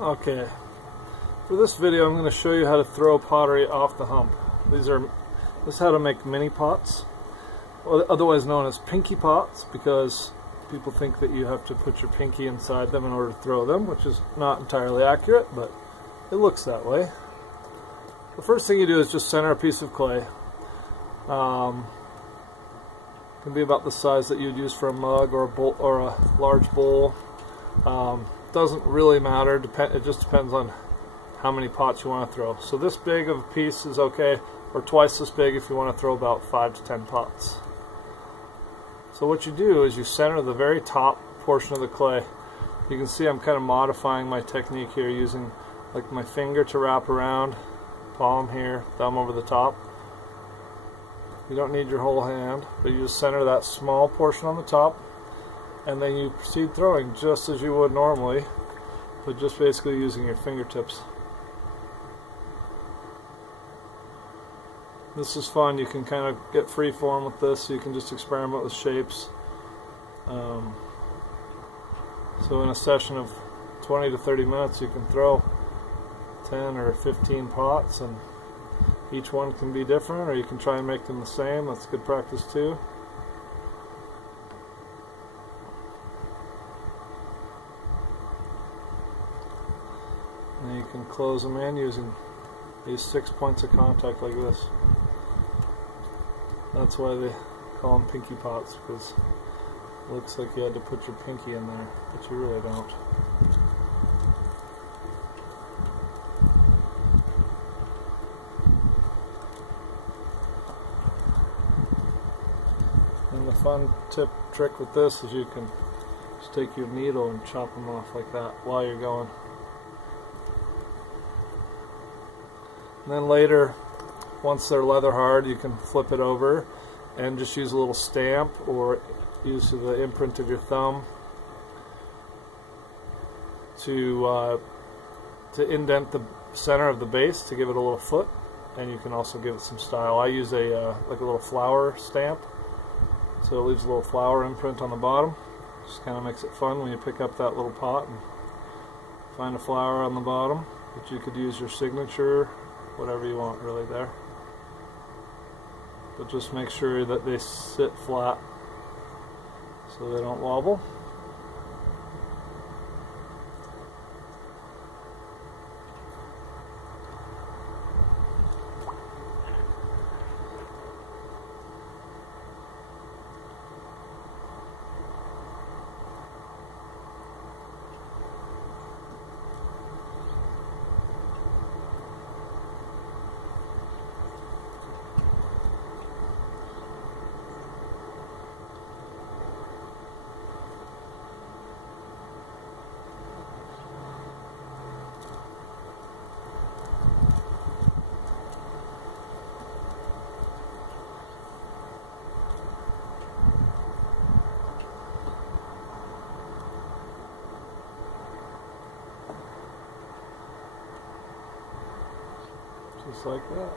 Okay, for this video I'm going to show you how to throw pottery off the hump. This is how to make mini pots, otherwise known as pinky pots, because people think that you have to put your pinky inside them in order to throw them, which is not entirely accurate, but it looks that way. The first thing you do is just center a piece of clay. It can be about the size that you'd use for a mug or a bowl, or a large bowl. Doesn't really matter, it just depends on how many pots you want to throw. So this big of a piece is okay, or twice this big if you want to throw about 5 to 10 pots. So what you do is you center the very top portion of the clay. You can see I'm kind of modifying my technique here, using like my finger to wrap around, palm here, thumb over the top. You don't need your whole hand, but you just center that small portion on the top, and then you proceed throwing just as you would normally, but just basically using your fingertips. This is fun. You can kind of get free form with this, so you can just experiment with shapes. So in a session of 20 to 30 minutes you can throw 10 or 15 pots, and each one can be different, or you can try and make them the same. That's good practice too. And you can close them in using these 6 points of contact like this. That's why they call them pinky pots, because it looks like you had to put your pinky in there, but you really don't. And the fun trick with this is you can just take your needle and chop them off like that while you're going. And then later, once they're leather hard, you can flip it over and just use a little stamp or use the imprint of your thumb to indent the center of the base to give it a little foot, and you can also give it some style. I use a like a little flower stamp, so it leaves a little flower imprint on the bottom. Just kind of makes it fun when you pick up that little pot and find a flower on the bottom, but you could use your signature, whatever you want really there. But just make sure that they sit flat so they don't wobble. Just like that.